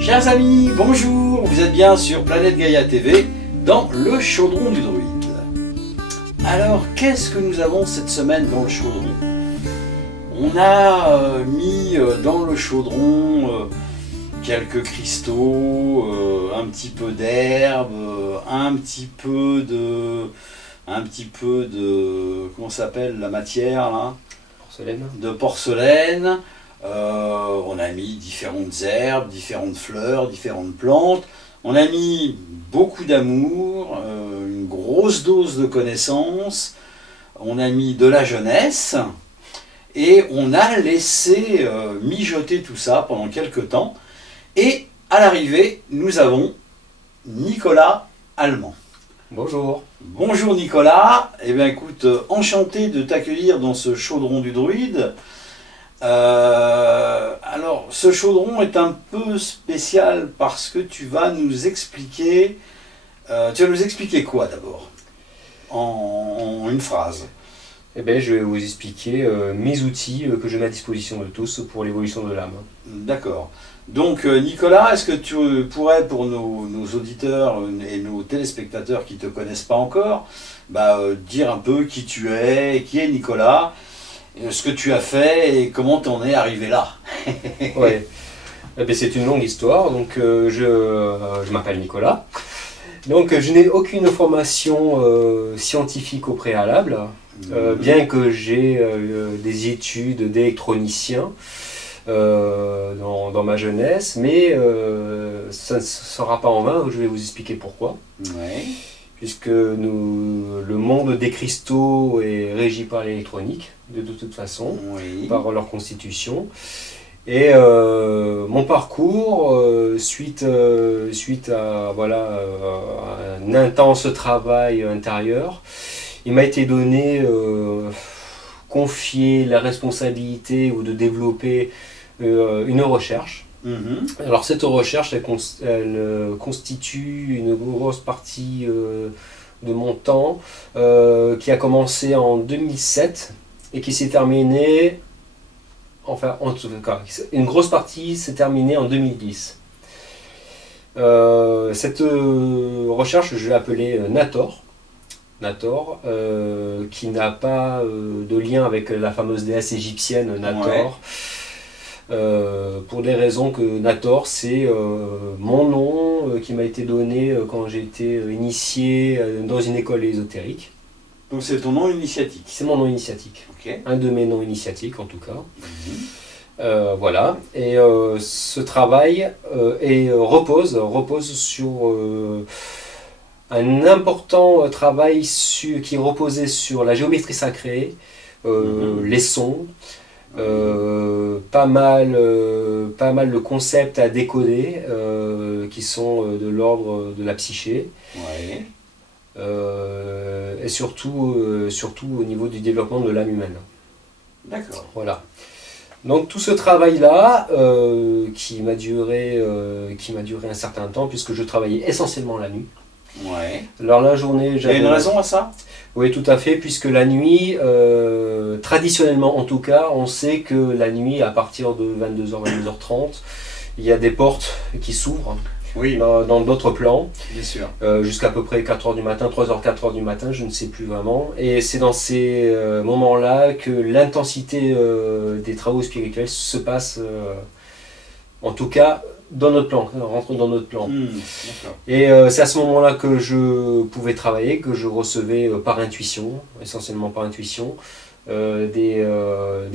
Chers amis, bonjour, vous êtes bien sur Planète Gaïa TV dans le chaudron du druide. Alors, qu'est-ce que nous avons cette semaine dans le chaudron? On a mis dans le chaudron quelques cristaux, un petit peu d'herbe, un petit peu de comment s'appelle la matière là? Porcelaine. De porcelaine. On a mis différentes herbes, différentes fleurs, différentes plantes. On a mis beaucoup d'amour, une grosse dose de connaissances. On a mis de la jeunesse. Et on a laissé mijoter tout ça pendant quelques temps. Et à l'arrivée, nous avons Nicolas Allemand. Bonjour. Bonjour Nicolas. Eh bien écoute, enchanté de t'accueillir dans ce chaudron du druide. Alors, ce chaudron est un peu spécial parce que tu vas nous expliquer quoi d'abord en une phrase? Eh bien, je vais vous expliquer mes outils que je mets à disposition de tous pour l'évolution de l'âme. D'accord. Donc, Nicolas, est-ce que tu pourrais, pour nos auditeurs et nos téléspectateurs qui ne te connaissent pas encore, dire un peu qui tu es, qui est Nicolas, ce que tu as fait et comment tu en es arrivé là? Ouais. Eh c'est une longue histoire. Donc, je m'appelle Nicolas. Donc, je n'ai aucune formation scientifique au préalable, bien que j'ai des études d'électronicien dans ma jeunesse, mais ça ne sera pas en vain. Je vais vous expliquer pourquoi. Ouais. Puisque le monde des cristaux est régi par l'électronique, de toute façon, oui, par leur constitution. Et mon parcours, suite à un intense travail intérieur, il m'a été donné, confié la responsabilité ou de développer une recherche. Alors cette recherche, elle constitue une grosse partie de mon temps, qui a commencé en 2007 et qui s'est terminée, enfin en tout cas, une grosse partie s'est terminée en 2010. Cette recherche, je l'ai appelée Nator, qui n'a pas de lien avec la fameuse déesse égyptienne Nator. Ouais. Pour des raisons que Nator, c'est mon nom qui m'a été donné quand j'ai été initié dans une école ésotérique. Donc c'est ton nom initiatique? C'est mon nom initiatique. Okay. Un de mes noms initiatiques en tout cas. Voilà. Et ce travail repose sur un important travail qui reposait sur la géométrie sacrée, les sons, pas mal de concepts à décoder qui sont de l'ordre de la psyché. Ouais. Et surtout au niveau du développement de l'âme humaine. D'accord. Voilà. Donc tout ce travail-là, qui m'a duré un certain temps, puisque je travaillais essentiellement la nuit. Ouais. Alors la journée, il y a une raison à ça? Oui, tout à fait, puisque la nuit, traditionnellement en tout cas, on sait que la nuit, à partir de 22h, 22h30, il y a des portes qui s'ouvrent. Oui. Dans d'autres plans, bien sûr, jusqu'à peu près 4h du matin, 3h, 4h du matin, je ne sais plus vraiment. Et c'est dans ces moments-là que l'intensité des travaux spirituels se passe, en tout cas dans notre plan, rentre dans notre plan. Et c'est à ce moment-là que je pouvais travailler, que je recevais par intuition, essentiellement par intuition, des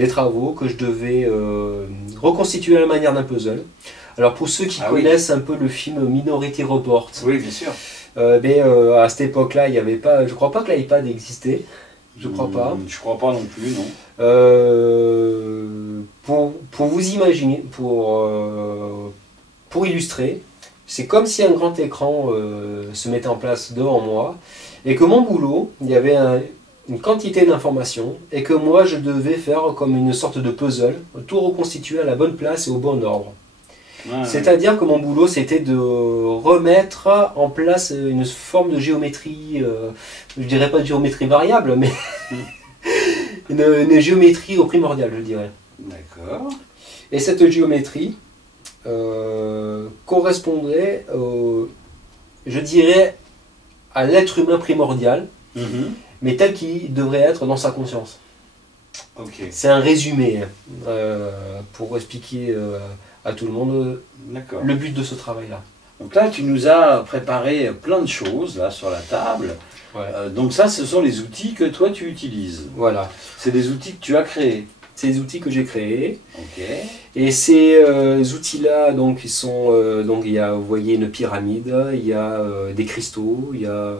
travaux que je devais reconstituer à la manière d'un puzzle. Alors pour ceux qui connaissent un peu le film Minority Report, oui, bien sûr. À cette époque-là, il n'y avait pas, je crois pas que l'iPad existait, je crois pas. Je crois pas non plus, non. Pour vous imaginer, pour illustrer, c'est comme si un grand écran se mettait en place devant moi et que mon boulot, il y avait une quantité d'informations et que moi je devais faire comme une sorte de puzzle, tout reconstituer à la bonne place et au bon ordre. C'est-à-dire que mon boulot, c'était de remettre en place une forme de géométrie, je dirais pas de géométrie variable, mais une géométrie au primordial, je dirais. D'accord. Et cette géométrie, correspondrait, je dirais, à l'être humain primordial, mais tel qu'il devrait être dans sa conscience. Ok. C'est un résumé pour expliquer à tout le monde le but de ce travail-là. Donc là, tu nous as préparé plein de choses là sur la table. Ouais. Donc ça, ce sont les outils que toi tu utilises. Voilà. C'est des outils que tu as créés. C'est des outils que j'ai créés. Ok. Et ces outils-là, donc, ils sont, donc, il y a, vous voyez, une pyramide, il y a des cristaux, il y a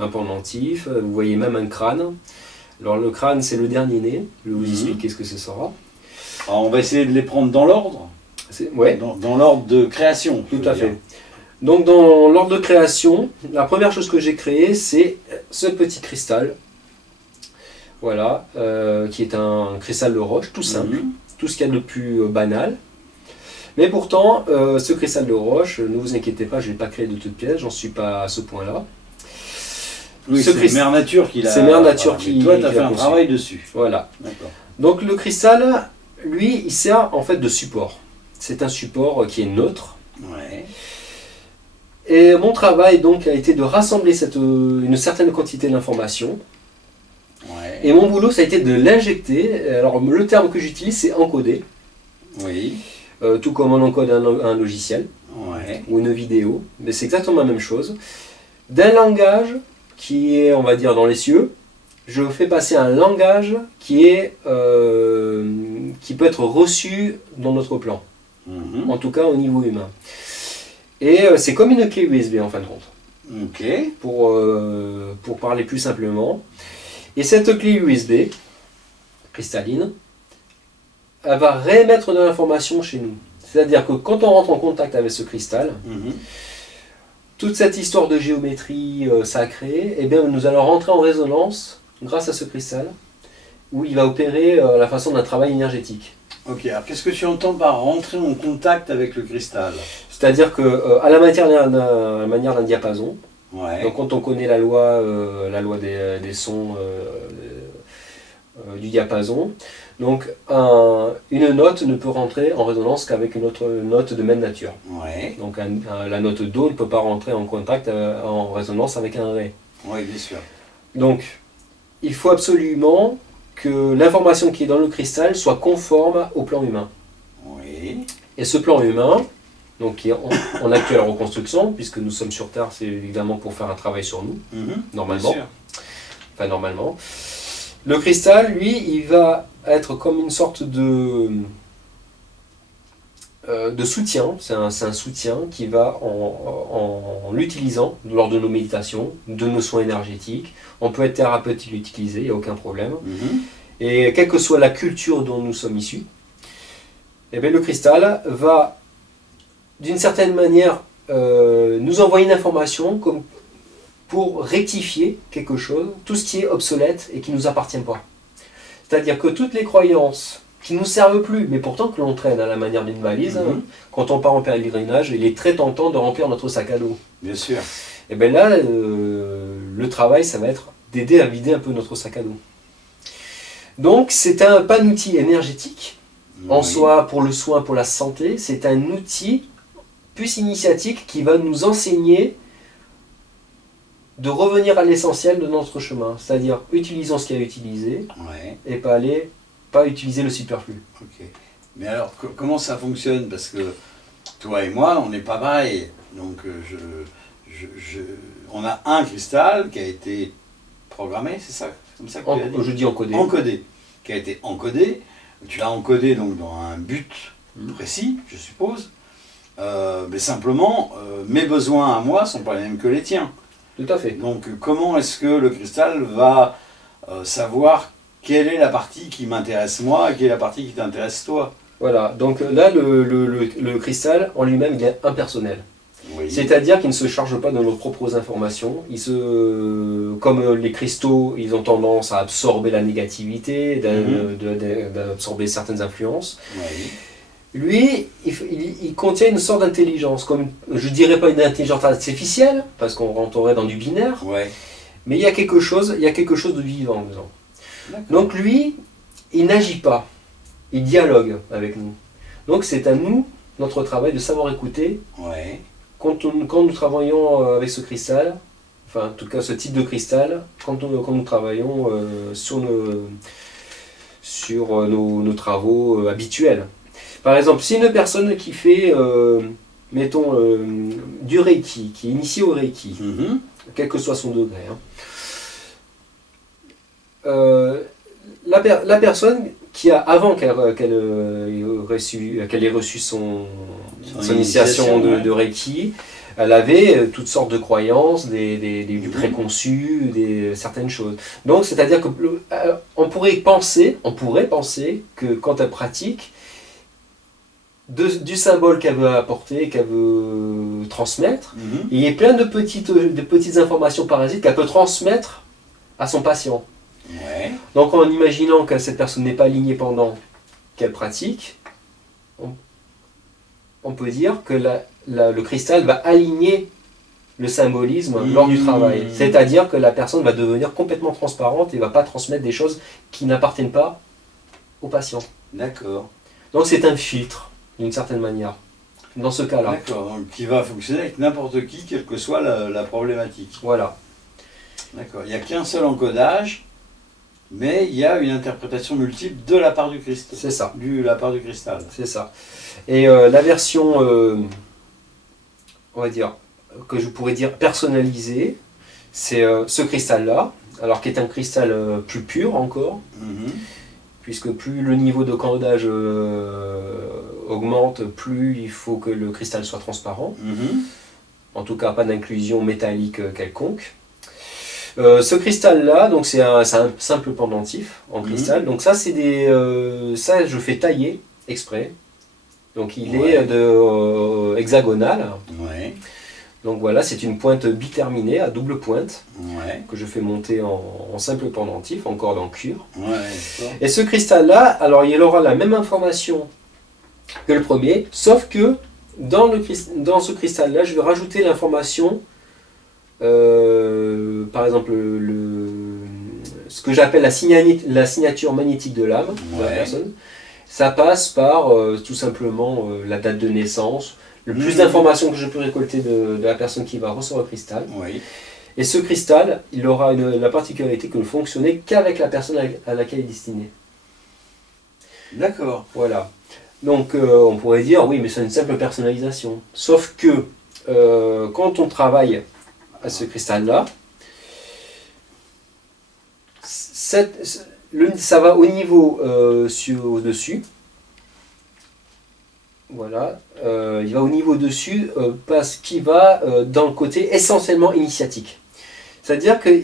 un pendentif, vous voyez même un crâne. Alors le crâne, c'est le dernier né. Je vais vous expliquer ce que ce sera. Alors, on va essayer de les prendre dans l'ordre. Ouais. Dans l'ordre de création. Tout à fait. Donc dans l'ordre de création, la première chose que j'ai créée, c'est ce petit cristal. Voilà, qui est un cristal de roche, tout simple, tout ce qu'il y a de plus banal. Mais pourtant, ce cristal de roche, ne vous inquiétez pas, je ne l'ai pas créé de toutes pièces, j'en suis pas à ce point-là. Oui, c'est Mère Nature qui l'a. C'est Mère Nature qui. Toi, tu as fait un travail dessus. Voilà. D'accord. Donc le cristal, lui, il sert en fait de support. C'est un support qui est neutre. Ouais. Et mon travail donc a été de rassembler une certaine quantité d'informations. Ouais. Et mon boulot, ça a été de l'injecter. Alors le terme que j'utilise, c'est encoder. Oui. Tout comme on encode un logiciel ou une vidéo. Mais c'est exactement la même chose. D'un langage qui est, on va dire, dans les cieux, je fais passer un langage qui peut être reçu dans notre plan. En tout cas au niveau humain. Et c'est comme une clé USB en fin de compte. Ok. Pour parler plus simplement. Et cette clé USB, cristalline, elle va réémettre de l'information chez nous. C'est-à-dire que quand on rentre en contact avec ce cristal, toute cette histoire de géométrie sacrée, eh bien, nous allons rentrer en résonance grâce à ce cristal, où il va opérer la façon d'un travail énergétique. Ok, alors qu'est-ce que tu entends par rentrer en contact avec le cristal? C'est-à-dire que à la manière d'un diapason, donc quand on connaît la loi des sons du diapason, donc une note ne peut rentrer en résonance qu'avec une autre note de même nature. Donc la note Do ne peut pas rentrer en contact en résonance avec un Ré. Oui, bien sûr. Donc il faut absolument que l'information qui est dans le cristal soit conforme au plan humain. Oui. Et ce plan humain, donc qui est en actuelle reconstruction, puisque nous sommes sur Terre, c'est évidemment pour faire un travail sur nous, normalement. Bien sûr. Enfin, normalement. Le cristal, lui, il va être comme une sorte de soutien. C'est un soutien qui va, en l'utilisant lors de nos méditations, de nos soins énergétiques, on peut être thérapeute et l'utiliser, il n'y a aucun problème. Et quelle que soit la culture dont nous sommes issus, eh bien, le cristal va, d'une certaine manière, nous envoyer une information comme pour rectifier quelque chose, tout ce qui est obsolète et qui ne nous appartient pas. C'est-à-dire que toutes les croyances qui ne nous servent plus, mais pourtant que l'on traîne à la manière d'une valise, quand on part en pèlerinage, il est très tentant de remplir notre sac à dos. Bien sûr. Et bien là, le travail, ça va être d'aider à vider un peu notre sac à dos. Donc, c'est pas un outil énergétique, en soi, pour le soin, pour la santé, c'est un outil plus initiatique qui va nous enseigner de revenir à l'essentiel de notre chemin. C'est-à-dire, utilisons ce qu'il y a à utiliser, et pas utiliser le superflu. Ok. Mais alors, comment ça fonctionne? Parce que toi et moi, on n'est pas pareil. Donc, on a un cristal qui a été programmé, c'est ça? Comme ça que tu as dit? Je dis encodé. Encodé. Qui a été encodé. Tu l'as encodé donc dans un but précis, je suppose. Mais simplement, mes besoins à moi ne sont pas les mêmes que les tiens. Tout à fait. Donc, comment est-ce que le cristal va savoir quelle est la partie qui m'intéresse moi et quelle est la partie qui t'intéresse toi? Voilà, donc là, le cristal en lui-même, il est impersonnel. C'est-à-dire qu'il ne se charge pas de nos propres informations. Comme les cristaux, ils ont tendance à absorber la négativité, d'absorber certaines influences. Lui, il contient une sorte d'intelligence, comme je ne dirais pas une intelligence artificielle, parce qu'on rentrerait dans du binaire, mais il y a quelque chose de vivant dedans. Donc lui, il n'agit pas, il dialogue avec nous. Donc c'est à nous notre travail de savoir écouter Ouais. quand nous travaillons avec ce cristal, enfin en tout cas ce type de cristal, quand nous travaillons sur nos travaux habituels. Par exemple, si une personne qui fait, mettons, du Reiki, qui est initiée au Reiki, Mhm. quel que soit son degré, hein, la personne qui a, avant qu'elle ait reçu son initiation ouais. de Reiki, elle avait toutes sortes de croyances, du préconçu, certaines choses. Donc, c'est-à-dire que on pourrait penser que quand elle pratique, du symbole qu'elle veut apporter, qu'elle veut transmettre, Mhm. il y a plein de petites informations parasites qu'elle peut transmettre à son patient. Ouais. Donc en imaginant que cette personne n'est pas alignée pendant qu'elle pratique, on peut dire que le cristal va aligner le symbolisme lors du travail. C'est-à-dire que la personne va devenir complètement transparente et ne va pas transmettre des choses qui n'appartiennent pas au patient. D'accord. Donc c'est un filtre, d'une certaine manière, dans ce cas-là. D'accord. Donc, qui va fonctionner avec n'importe qui, quelle que soit la problématique. Voilà. D'accord. Il n'y a qu'un seul encodage, mais il y a une interprétation multiple de la part du cristal. C'est ça. La part du cristal. C'est ça. Et la version, on va dire, que je pourrais dire personnalisée, c'est ce cristal-là, alors qui est un cristal plus pur encore, Mhm. puisque plus le niveau de codage augmente, plus il faut que le cristal soit transparent. Mhm. En tout cas, pas d'inclusion métallique quelconque. Ce cristal-là, donc c'est un simple pendentif en cristal. Donc ça, ça je fais tailler exprès. Donc il Ouais. est hexagonal. Ouais. Donc voilà, c'est une pointe biterminée à double pointe Ouais. que je fais monter en simple pendentif, en corde en cuir. Ouais. D'accord. Et ce cristal-là, alors il aura la même information que le premier, sauf que dans ce cristal-là, je vais rajouter l'information, par exemple, ce que j'appelle la signature magnétique de l'âme de la Ouais. personne. Ça passe par tout simplement la date de naissance, le plus d'informations que je peux récolter de la personne qui va recevoir le cristal. Oui. Et ce cristal, il aura la particularité que ne fonctionner qu'avec la personne à laquelle il est destiné. D'accord. Voilà. Donc on pourrait dire, oui, mais c'est une simple personnalisation. Sauf que quand on travaille à ce cristal-là, ça va au niveau au-dessus. Voilà. Il va au niveau au-dessus parce qu'il va dans le côté essentiellement initiatique. C'est-à-dire que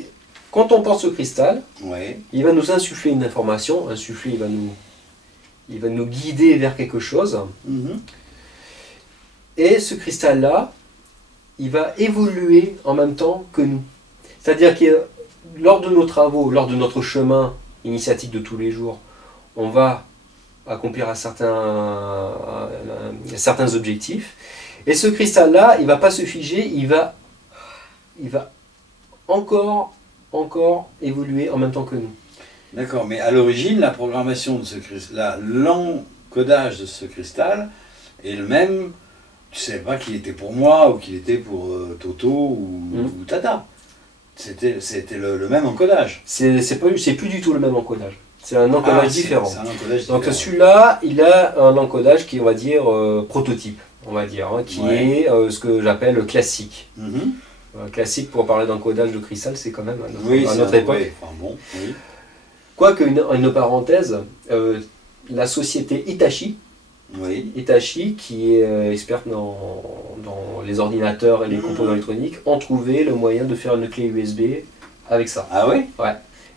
quand on pense au cristal, Ouais. il va nous insuffler une information. Il va nous guider vers quelque chose. Mhm. Et ce cristal-là, il va évoluer en même temps que nous. C'est-à-dire que lors de nos travaux, lors de notre chemin initiatique de tous les jours, on va accomplir certains objectifs. Et ce cristal-là, il ne va pas se figer, il va encore évoluer en même temps que nous. D'accord, mais à l'origine, la programmation de ce cristal, l'encodage de ce cristal est le même. Tu ne savais pas qu'il était pour moi ou qu'il était pour Toto ou Tata. C'était le même encodage. C'est plus du tout le même encodage. C'est un encodage différent. C'est un encodage Donc différent. celui-là, il a un encodage qui est, on va dire, prototype, on va dire, hein, qui Ouais. est ce que j'appelle classique. Mhm. Classique pour parler d'encodage de cristal, c'est quand même Oui, à c'est notre époque. ouais, enfin bon, oui. Quoique, une parenthèse, la société Hitachi, qui est experte dans les ordinateurs et les composants électroniques, ont trouvé le moyen de faire une clé USB avec ça. Ah oui? Ouais.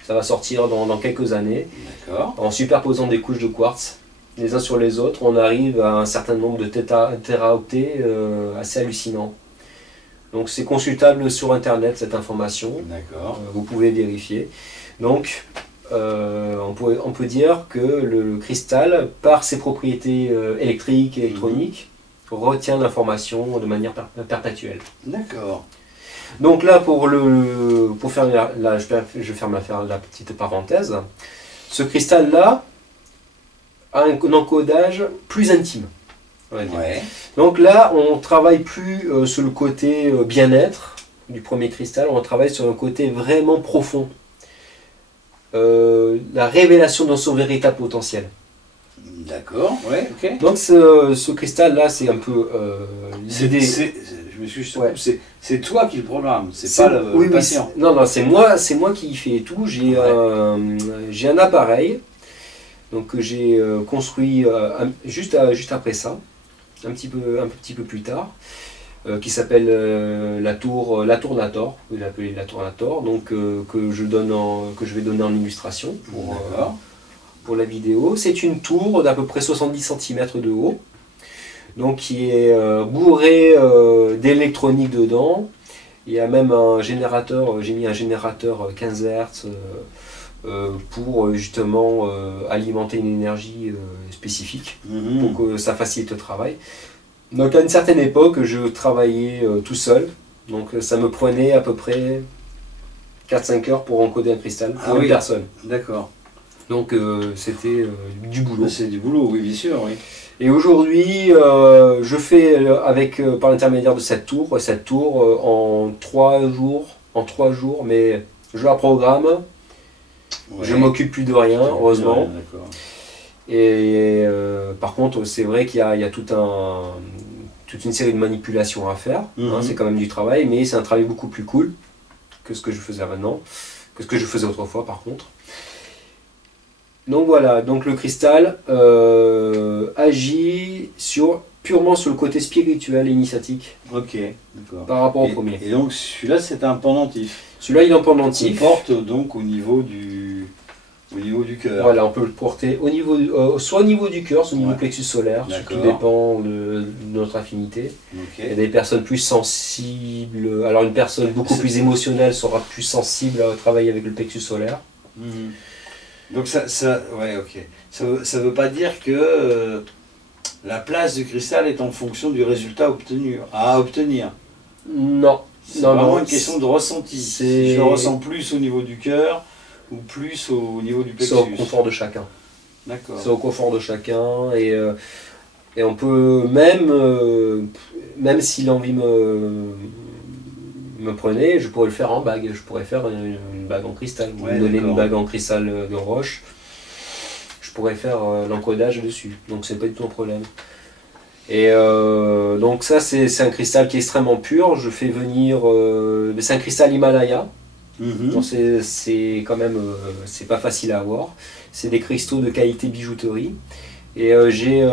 Ça va sortir dans quelques années. D'accord. En superposant des couches de quartz les uns sur les autres, on arrive à un certain nombre de téraoctets assez hallucinant. Donc c'est consultable sur internet cette information. D'accord. Vous pouvez vérifier. Donc on peut dire que le cristal, par ses propriétés électriques et électroniques, retient l'information de manière perpétuelle. D'accord. Donc là, pour faire je ferme la petite parenthèse. Ce cristal-là a un encodage plus intime. on va dire. Ouais. Donc là, on travaille plus sur le côté bien-être du premier cristal, on travaille sur un côté vraiment profond. La révélation de son véritable potentiel. D'accord, ouais, ok. Donc ce cristal-là, c'est un peu l'idée. Je m'excuse, je te Ouais. coupe, c'est toi qui le programme, c'est pas le oui, patient. non, non, c'est moi qui fais tout. J'ai un appareil donc, que j'ai construit juste après ça, un petit peu plus tard, qui s'appelle la tour Nator, vous l'appelez la tour Nator, donc que je vais donner en illustration pour la vidéo. C'est une tour d'à peu près 70 cm de haut, donc qui est bourrée d'électronique dedans. Il y a même un générateur, j'ai mis un générateur 15 Hz pour justement alimenter une énergie spécifique pour que ça facilite le travail. Donc à une certaine époque, je travaillais tout seul, donc ça me prenait à peu près 4-5 heures pour encoder un cristal pour une personne. D'accord. Donc c'était du boulot. C'est du boulot, oui, bien sûr, oui. Et aujourd'hui, je fais par l'intermédiaire de cette tour en 3 jours, mais je la programme, je m'occupe plus de rien, heureusement. D'accord. Et par contre, c'est vrai qu'il y a toute une série de manipulations à faire. Hein, c'est quand même du travail, mais c'est un travail beaucoup plus cool que ce que je faisais maintenant, que ce que je faisais autrefois par contre. Donc voilà, donc le cristal agit purement sur le côté spirituel et initiatique. Ok, d'accord. Par rapport au premier. Et donc celui-là c'est un pendentif. Celui-là il est en pendentif. On porte donc au niveau du cœur. Voilà, on peut le porter soit au niveau du cœur, soit au niveau du plexus solaire, tout dépend de notre affinité. Okay. Il y a des personnes plus sensibles, alors une personne beaucoup plus émotionnelle sera plus sensible à travailler avec le plexus solaire. Donc ouais, ok. Ça veut pas dire que la place du cristal est en fonction du résultat à obtenir. Non. C'est vraiment une question de ressenti. Si je le ressens plus au niveau du cœur ou plus au niveau du plexus. C'est au confort de chacun. D'accord. C'est au confort de chacun et on peut même si l'envie me prenait, je pourrais le faire en bague. Je pourrais faire une bague en cristal. Vous me donnez une bague en cristal de roche, je pourrais faire l'encodage dessus. Donc c'est pas du tout un problème. Et donc ça c'est un cristal qui est extrêmement pur. Je fais venir, c'est un cristal Himalaya. Donc c'est quand même c'est pas facile à avoir. C'est des cristaux de qualité bijouterie. Et j'ai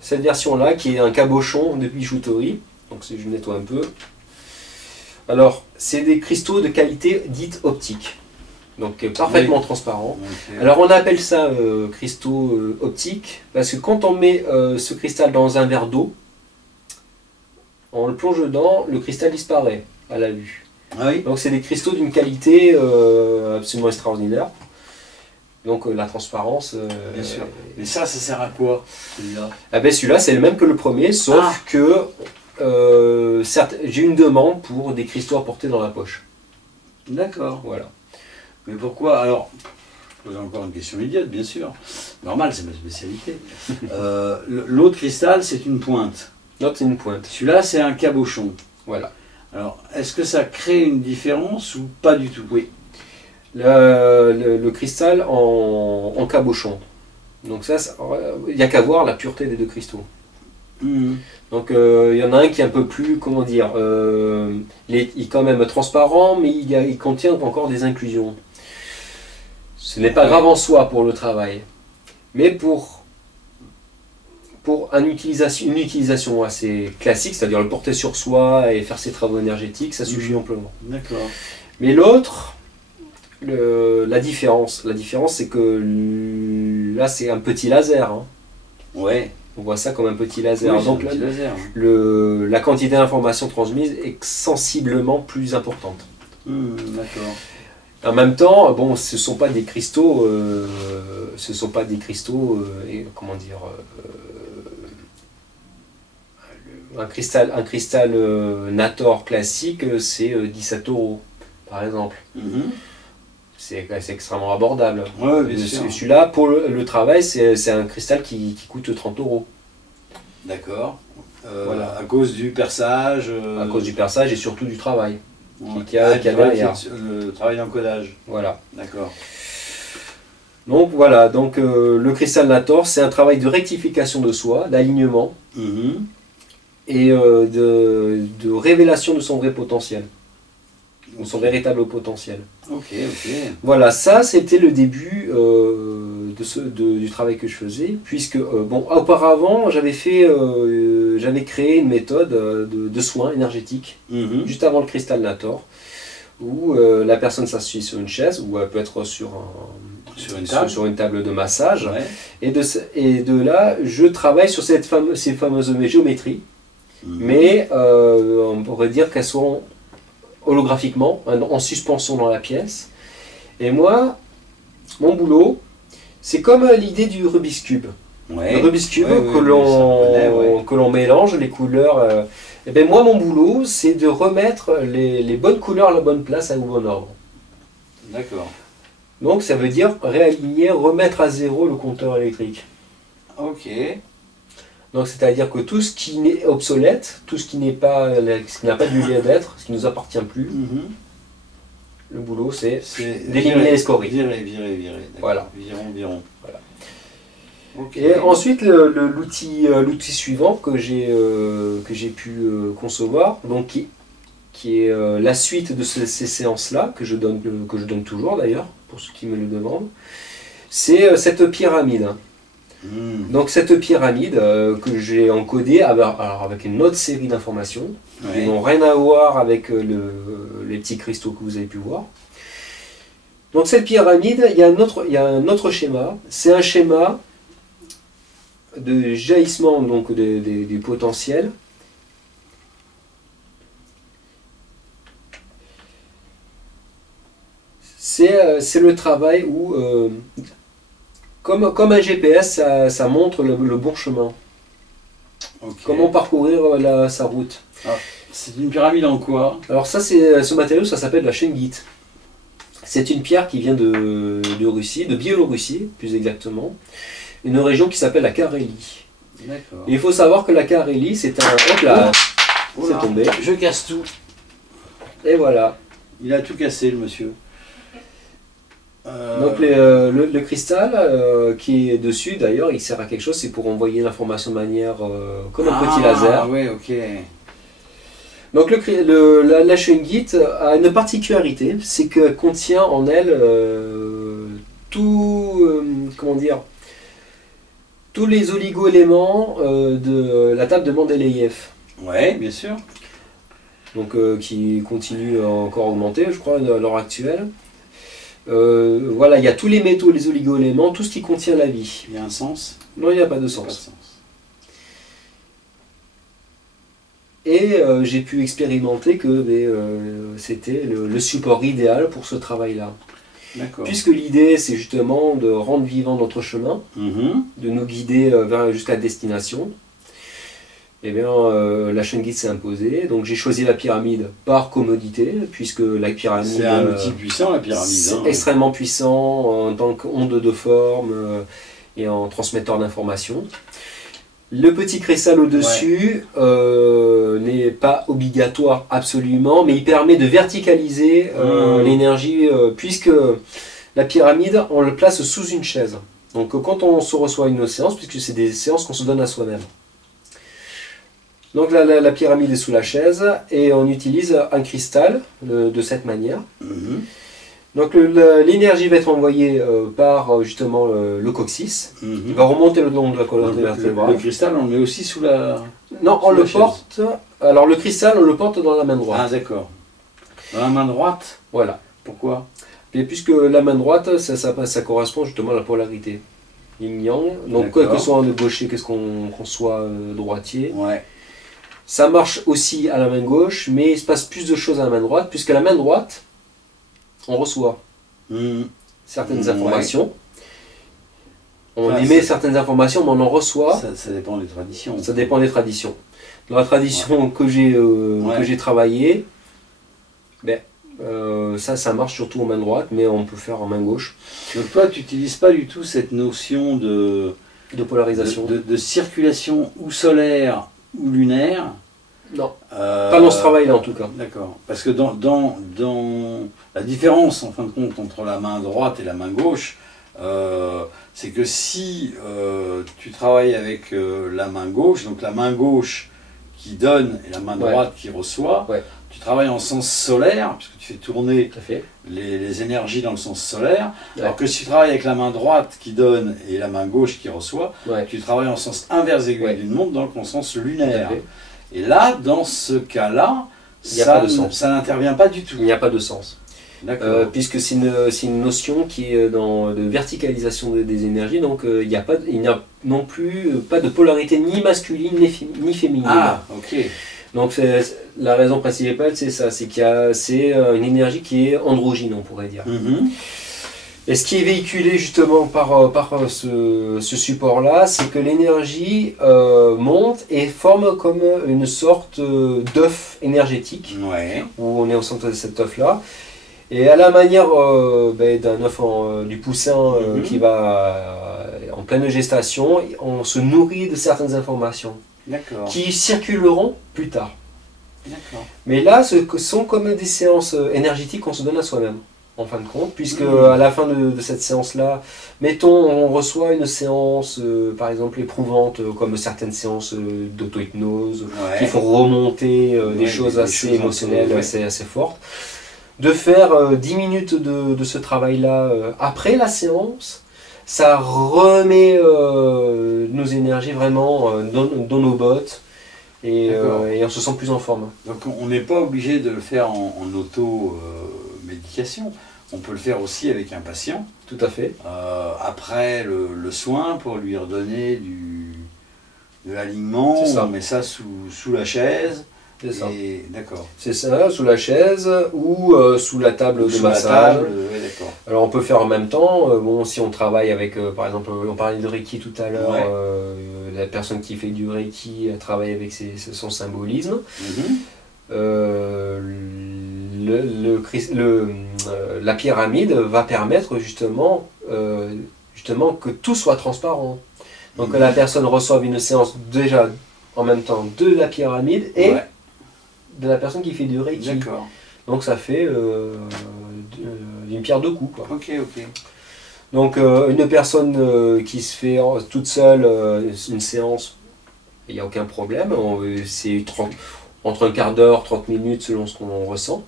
cette version là qui est un cabochon de bijouterie. Donc si je nettoie un peu. Alors, c'est des cristaux de qualité dite optique, donc parfaitement transparents. Okay. Alors, on appelle ça cristaux optiques, parce que quand on met ce cristal dans un verre d'eau, on le plonge dedans, le cristal disparaît à la vue. Ah oui. Donc, c'est des cristaux d'une qualité absolument extraordinaire. Donc, la transparence... Bien sûr. Mais ça sert à quoi, celui-là? Ah ben, celui-là, c'est le même que le premier, sauf que... certes, j'ai une demande pour des cristaux à porter dans la poche. D'accord. Voilà. Mais pourquoi? Alors, je pose encore une question idiote, bien sûr. Normal, c'est ma spécialité. L'autre cristal, c'est une pointe. L'autre, c'est une pointe. Celui-là, c'est un cabochon. Voilà. Alors, est-ce que ça crée une différence ou pas du tout? Oui. Le cristal en cabochon. Donc ça, il n'y a qu'à voir la pureté des deux cristaux. Donc il y en a un qui est un peu plus, comment dire, il est quand même transparent, mais il contient encore des inclusions. Ce n'est pas grave en soi pour le travail, mais pour une utilisation assez classique, c'est-à-dire le porter sur soi et faire ses travaux énergétiques, ça suffit amplement. D'accord. Mais l'autre, la différence c'est que là c'est un petit laser. Hein. Ouais. On voit ça comme un petit laser. Oui, donc la quantité d'informations transmises est sensiblement plus importante. D'accord. En même temps, bon, ce ne sont pas des cristaux, comment dire, un cristal Nator classique, c'est 17 € par exemple. C'est extrêmement abordable. Ouais, bien sûr. Celui-là, pour le travail, c'est un cristal qui coûte 30 €. D'accord. Voilà. À cause du perçage. À cause du perçage et surtout du travail. Ouais. qu'il y a derrière. Le travail d'encodage. Voilà. D'accord. Donc voilà, donc le cristal Nator, c'est un travail de rectification de soi, d'alignement Mhm. et de révélation de son vrai potentiel, de son véritable potentiel. Ok, ok. Voilà, ça c'était le début du travail que je faisais, puisque bon, auparavant j'avais créé une méthode de soins énergétiques Mhm. juste avant le cristal Nator, où la personne s'assoit sur une chaise, ou elle peut être sur une table de massage, Ouais. et de là je travaille sur ces fameuses géométries, Mhm. mais on pourrait dire qu'elles sont holographiquement en suspension dans la pièce. Et moi, mon boulot, c'est comme l'idée du Rubik's Cube. Ouais. Le Rubik's Cube Ouais, que ouais, ouais. l'on mélange les couleurs. Et bien moi, mon boulot, c'est de remettre les bonnes couleurs à la bonne place, au bon ordre. D'accord. Donc ça veut dire réaligner, remettre à zéro le compteur électrique. Ok. Donc c'est-à-dire que tout ce qui est obsolète, tout ce qui n'a pas de lieu d'être, ce qui ne nous appartient plus, Mhm. le boulot c'est C'est d'éliminer les scories. Virer. D'accord. Voilà. Virons. Voilà. Ok. Et ensuite l'outil suivant que j'ai pu concevoir, donc qui est la suite de ces séances-là, que je donne toujours d'ailleurs, pour ceux qui me le demandent, c'est cette pyramide. Mhm. Donc cette pyramide que j'ai encodée avec une autre série d'informations qui Ouais. n'ont rien à voir avec les petits cristaux que vous avez pu voir. Donc cette pyramide, il y a un autre schéma. C'est un schéma de jaillissement donc du potentiel. C'est le travail où comme un GPS, ça montre le bon chemin. Ok. Comment parcourir sa route. C'est une pyramide en quoi? Alors ce matériau, ça s'appelle la shungite. C'est une pierre qui vient de Russie, de Biélorussie plus exactement, une région qui s'appelle la Carélie. D'accord. Et il faut savoir que la Carélie, c'est un... Hop là, Oh c'est là, tombé. je casse tout. Et voilà. Il a tout cassé, le monsieur. Donc le cristal qui est dessus, d'ailleurs, il sert à quelque chose, c'est pour envoyer l'information de manière comme un petit laser. Ah ouais, ok. Donc la shungite a une particularité, c'est qu'elle contient en elle comment dire, tous les oligo-éléments de la table de Mendeleïev. Ouais, bien sûr. Donc qui continue à encore augmenter, je crois, à l'heure actuelle. Voilà, il y a tous les métaux, les oligo-éléments, tout ce qui contient la vie. Il y a un sens? Non, il n'y a pas de Pas de sens. sens. Et j'ai pu expérimenter que c'était le support idéal pour ce travail-là. D'accord. Puisque l'idée, c'est justement de rendre vivant notre chemin, Mhm. de nous guider jusqu'à la destination. Eh bien, la shungite s'est imposée. Donc j'ai choisi la pyramide par commodité, puisque la pyramide... C'est un outil puissant, la pyramide. c'est hein. extrêmement puissant en tant qu'onde de forme et en transmetteur d'informations. Le petit cristal au-dessus n'est pas obligatoire absolument, mais il permet de verticaliser l'énergie, puisque la pyramide, on le place sous une chaise. Donc quand on se reçoit une séance, puisque c'est des séances qu'on se donne à soi-même. Donc la pyramide est sous la chaise et on utilise un cristal de cette manière. Mhm. Donc l'énergie va être envoyée par justement le coccyx. Mhm. Il va remonter le long de la colonne Le vertébrale. cristal, on le met aussi sous la... Non, on sous le la chaise. porte. Alors le cristal, on le porte dans la main Ah, droite. d'accord. Dans la main droite? Voilà. Pourquoi? Et puisque la main droite, ça correspond justement à la polarité. Yin-yang. Donc que D'accord. soit on est gaucher, qu'on soit droitier. Ouais. Ça marche aussi à la main gauche, mais il se passe plus de choses à la main droite, puisque la main droite, on reçoit Mhm. certaines Ouais. informations. On Ah, émet c'est- certaines informations, mais on en reçoit. Ça dépend des traditions. Ça dépend des traditions. Dans la tradition que j'ai travaillée, ça marche surtout en main droite, mais on peut faire en main gauche. Donc toi, tu n'utilises pas du tout cette notion de Plus de polarisation. de circulation ou solaire ou lunaire. Non, pas dans ce travail-là en tout cas. D'accord. Parce que dans la différence, en fin de compte, entre la main droite et la main gauche, c'est que si tu travailles avec la main gauche, donc la main gauche qui donne et la main droite qui reçoit, tu travailles en sens solaire, puisque tu fais tourner les énergies dans le sens solaire, alors que si tu travailles avec la main droite qui donne et la main gauche qui reçoit, tu travailles en sens inverse aiguille d'une montre, donc en sens lunaire. Et là, dans ce cas-là, ça n'intervient pas du tout. Il n'y a pas de sens. Puisque c'est une notion qui est de verticalisation des énergies, donc il n'y a non plus pas de polarité ni masculine ni féminine. Ah, ok. Donc la raison principale, c'est ça, c'est c'est une énergie qui est androgyne, on pourrait dire. Et ce qui est véhiculé justement par ce support-là, c'est que l'énergie monte et forme comme une sorte d'œuf énergétique, où on est au centre de cet œuf-là. Et à la manière d'un œuf du poussin qui va en pleine gestation, on se nourrit de certaines informations qui circuleront plus tard. Mais là, ce sont comme des séances énergétiques qu'on se donne à soi-même, en fin de compte, puisque à la fin de cette séance-là, mettons, on reçoit une séance, par exemple, éprouvante, comme certaines séances d'auto-hypnose, qui font remonter des choses assez émotionnelles, assez fortes. De faire 10 minutes de ce travail-là après la séance, ça remet nos énergies vraiment dans nos bottes et on se sent plus en forme. Donc on n'est pas obligé de le faire en auto-médication, on peut le faire aussi avec un patient. Tout à fait. Après le soin pour lui redonner de l'alignement, on met ça sous la chaise. C'est ça. D'accord. C'est ça, sous la chaise ou sous la table de massage. Alors on peut faire en même temps, si on travaille avec, par exemple, on parlait de Reiki tout à l'heure, la personne qui fait du Reiki travaille avec son symbolisme. La pyramide va permettre justement que tout soit transparent. Donc que la personne reçoive une séance déjà en même temps de la pyramide et de la personne qui fait du Reiki. Donc ça fait d'une pierre deux coups, quoi. Donc une personne qui se fait toute seule une séance, il n'y a aucun problème. C'est entre un quart d'heure, 30 minutes selon ce qu'on ressent.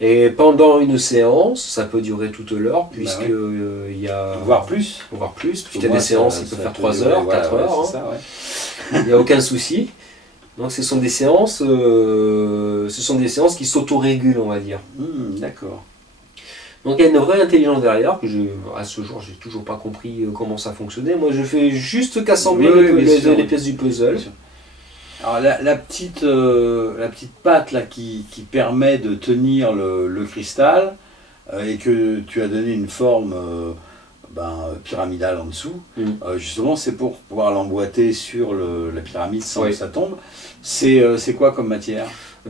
Et pendant une séance, ça peut durer toute l'heure, puisque il y a... Voire plus. Puisqu'il y a des séances qui peuvent faire 3 heures, 4 heures. Il n'y a aucun souci. Donc ce sont des séances qui s'autorégulent, on va dire. D'accord. Donc il y a une vraie intelligence derrière, que à ce jour, j'ai toujours pas compris comment ça fonctionnait. Moi, je fais juste qu'assembler les pièces du puzzle. Alors la petite patte là, qui permet de tenir le cristal et que tu as donné une forme pyramidale en dessous, justement c'est pour pouvoir l'emboîter sur la pyramide sans que ça tombe. C'est quoi comme matière?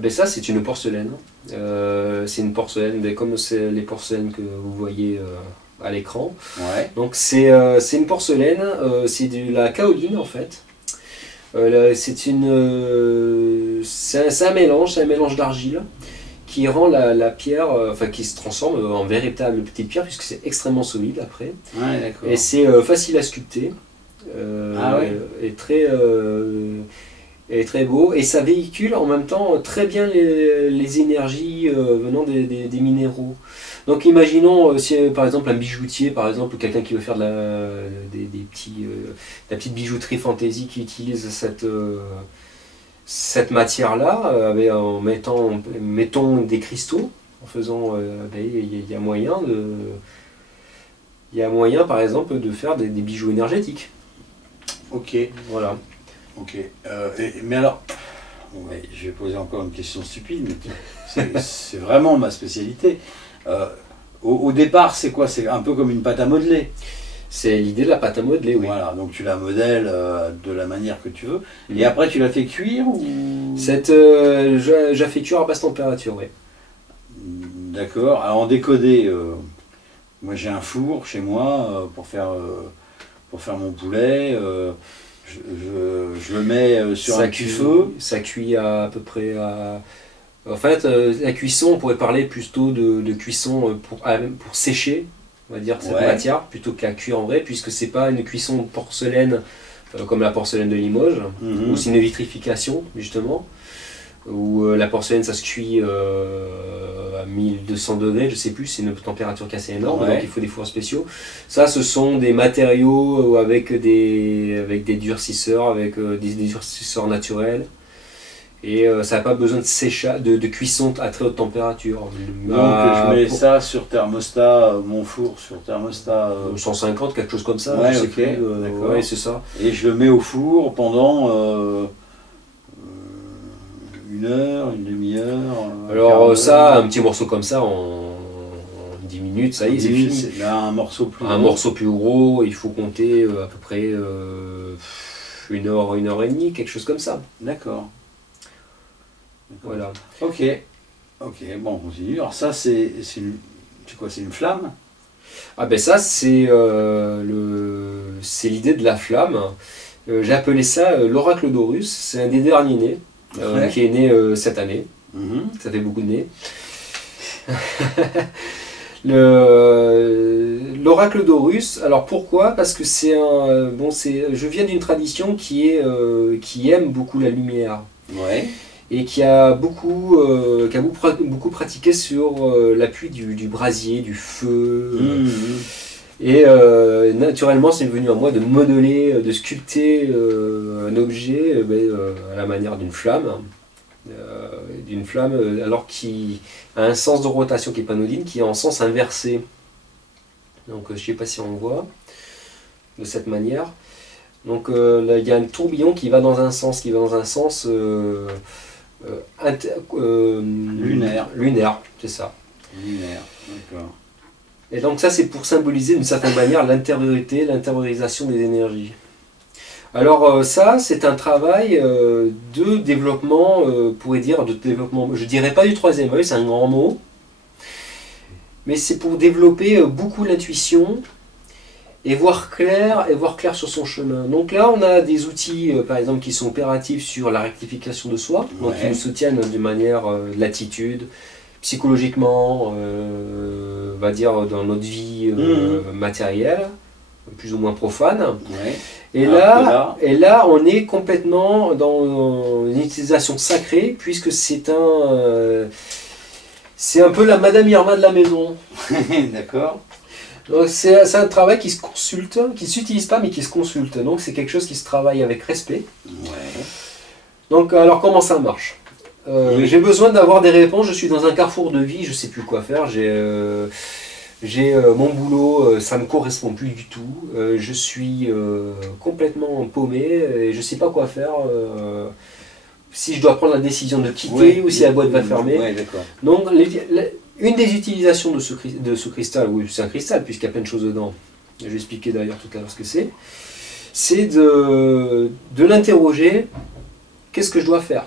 Ça c'est une porcelaine. C'est une porcelaine, comme c'est les porcelaines que vous voyez à l'écran. Donc c'est une porcelaine, c'est de la kaoline en fait. C'est un mélange d'argile qui rend la pierre, qui se transforme en véritable petite pierre puisque c'est extrêmement solide après. Et c'est facile à sculpter et très beau, et ça véhicule en même temps très bien les énergies venant des minéraux. Donc imaginons si par exemple un bijoutier, par exemple, ou quelqu'un qui veut faire de la petite bijouterie fantaisie qui utilise cette matière-là, en mettons des cristaux, en faisant, il y a moyen par exemple de faire des bijoux énergétiques. Voilà. Mais alors, je vais poser encore une question stupide, mais c'est vraiment ma spécialité. Au départ, c'est quoi? C'est un peu comme une pâte à modeler. C'est l'idée de la pâte à modeler, oui. Voilà, donc tu la modèles de la manière que tu veux. Et après, tu la fais cuire ou... Je la fais cuire à basse température, oui. D'accord. Alors en décoder, moi j'ai un four chez moi pour faire pour faire mon poulet. Je le mets sur un cuit-feu. Ça cuit à peu près à... En fait, la cuisson, on pourrait parler plutôt de cuisson pour sécher, on va dire, cette matière, plutôt qu'à cuire en vrai, puisque c'est pas une cuisson de porcelaine comme la porcelaine de Limoges, ou c'est une vitrification, justement, où la porcelaine, ça se cuit à 1200 degrés, je sais plus, c'est une température qui est assez énorme, donc il faut des fours spéciaux. Ça, ce sont des matériaux avec des durcisseurs, avec des durcisseurs naturels. Et ça n'a pas besoin de cuisson à très haute température. Donc je mets ça sur thermostat, mon four sur thermostat... 150, quelque chose comme ça. Ouais, ok, d'accord. Ouais, c'est ça. Et je le mets au four pendant 1 heure, une demi-heure. Alors ça, un petit morceau comme ça, en 10 minutes, ça y est, c'est fini. Là, un morceau plus gros. Un morceau plus gros, il faut compter à peu près 1 heure, 1 heure et demie, quelque chose comme ça. D'accord. Voilà. Ok, bon, on continue. Alors ça, c'est quoi? C'est une flamme? Ah ben ça, c'est l'idée de la flamme. J'ai appelé ça l'oracle d'Horus. C'est un des derniers nés, qui est né cette année. Ça fait beaucoup de nés. L'oracle d'Horus, alors pourquoi? Parce que je viens d'une tradition qui aime beaucoup la lumière. Ouais. Et qui a beaucoup pratiqué sur l'appui du brasier, du feu. Et naturellement, c'est venu à moi de modeler, de sculpter un objet à la manière d'une flamme. Alors qui a un sens de rotation qui n'est pas anodine, qui est en sens inversé. Donc je ne sais pas si on voit de cette manière. Donc là, il y a un tourbillon qui va dans un sens, lunaire, c'est ça. Lunaire, d'accord. Et donc ça, c'est pour symboliser d'une certaine manière l'intériorisation des énergies. Alors ça, c'est un travail de développement, je dirais pas du troisième œil, c'est un grand mot, mais c'est pour développer beaucoup l'intuition et voir clair sur son chemin. Donc là, on a des outils, par exemple, qui sont opératifs sur la rectification de soi, donc qui nous soutiennent d'une manière de l'attitude, psychologiquement, on va dire dans notre vie matérielle, plus ou moins profane. Et là, on est complètement dans une utilisation sacrée, puisque c'est un peu la Madame Irma de la maison. D'accord. Donc c'est un travail qui se consulte, qui ne s'utilise pas mais qui se consulte. Donc c'est quelque chose qui se travaille avec respect. Donc alors comment ça marche? J'ai besoin d'avoir des réponses, je suis dans un carrefour de vie, je ne sais plus quoi faire. J'ai mon boulot, ça ne me correspond plus du tout. Je suis complètement paumé et je ne sais pas quoi faire. Si je dois prendre la décision de quitter ou si la boîte va fermer. Donc une des utilisations de ce cristal, oui c'est un cristal puisqu'il y a plein de choses dedans, je vais expliquer d'ailleurs tout à l'heure ce que c'est de l'interroger, qu'est-ce que je dois faire?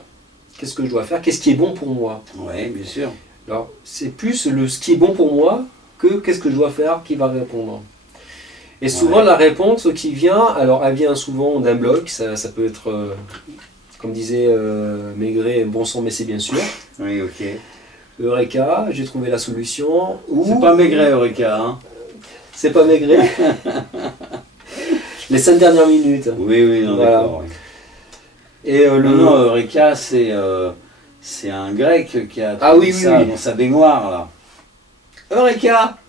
Qu'est-ce que je dois faire? Qu'est-ce qui est bon pour moi? Oui, bien sûr. Alors c'est plus ce qui est bon pour moi que qu'est-ce que je dois faire qui va répondre. Et souvent la réponse qui vient, alors elle vient souvent d'un bloc, ça peut être, comme disait Maigret, bon sang mais c'est bien sûr. Oui, ok. Eureka, j'ai trouvé la solution. C'est pas Maigret, Eureka, hein? C'est pas Maigret. Les 5 dernières minutes. Oui, non, voilà. D'accord. Oui. Et non, Eureka, c'est un grec qui a trouvé ça dans sa baignoire, là. Eureka!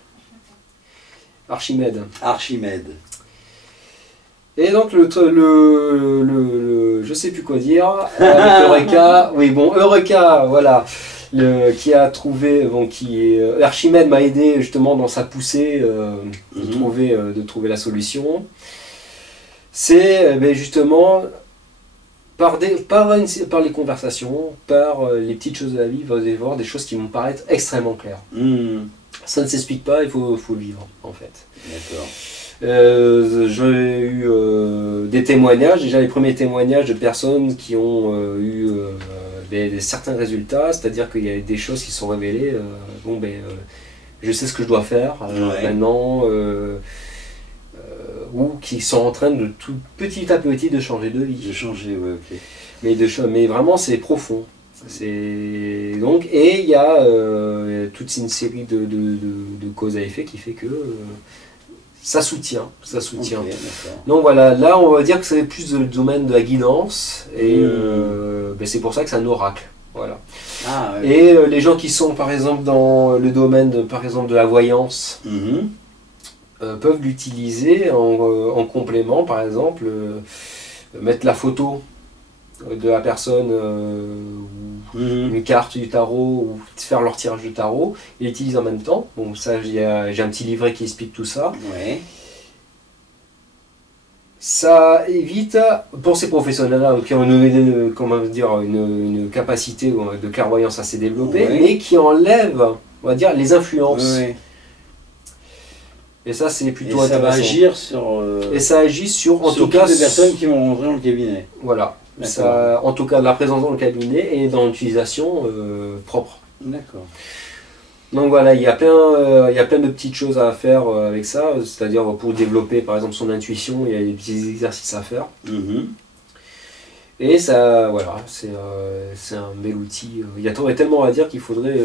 Archimède. Et donc je sais plus quoi dire avec Eureka. Oui bon, Eureka, voilà. Qui a trouvé, Archimède m'a aidé justement dans sa poussée de trouver la solution. C'est justement par les conversations, par les petites choses de la vie, vous allez voir des choses qui vont paraître extrêmement claires. Ça ne s'explique pas, il faut le vivre en fait. D'accord. J'ai eu des témoignages, déjà les premiers témoignages de personnes qui ont eu certains résultats, c'est-à-dire qu'il y a des choses qui sont révélées, je sais ce que je dois faire maintenant, ou qui sont en train de tout petit à petit de changer de vie. De changer, ouais, ok. Mais vraiment c'est profond. Donc, et il y a toute une série de causes à effet qui fait que ça soutient. Ok, d'accord. Donc voilà, là on va dire que c'est plus le domaine de la guidance et c'est pour ça que c'est un oracle. Voilà. Ah, ouais. Et les gens qui sont par exemple dans le domaine par exemple de la voyance Mhm. peuvent l'utiliser en complément, par exemple mettre la photo de la personne Mhm. une carte du tarot ou faire leur tirage de tarot et l'utiliser en même temps. Bon, ça, j'ai un petit livret qui explique tout ça. Ouais. Ça évite, pour ces professionnels-là qui ont une capacité de clairvoyance assez développée, Ouais. mais qui enlève, on va dire, les influences. Ouais. Et ça, c'est Et plutôt ça va intéressant. agir sur, Et ça agit sur, en sur tout cas, toutes les personnes qui vont rentrer dans le cabinet. voilà. D'accord. Ça, en tout cas, la présence dans le cabinet et dans l'utilisation propre. D'accord. Donc voilà, il y a plein de petites choses à faire avec ça, c'est-à-dire pour développer par exemple son intuition, il y a des petits exercices à faire. Mhm. Et ça, voilà, c'est un bel outil. Il y a tellement à dire qu'il faudrait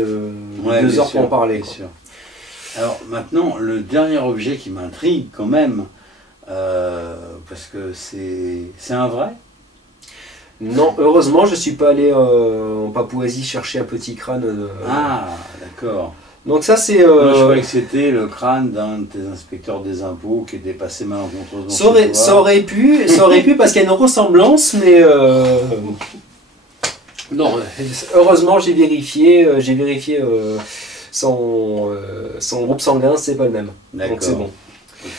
Ouais, 2 bien heures sûr, pour en parler. bien Quoi. sûr. Alors maintenant, le dernier objet qui m'intrigue quand même, parce que c'est un vrai. Non, heureusement, je ne suis pas allé en Papouasie chercher un petit crâne. Ah, d'accord. Donc ça, c'est... Moi, je croyais que c'était le crâne d'un de tes inspecteurs des impôts qui était passé malencontreusement ça aurait pu parce qu'il y a une ressemblance, mais... Non, heureusement, j'ai vérifié son groupe sanguin, c'est pas le même. D'accord. Donc c'est bon. Ok.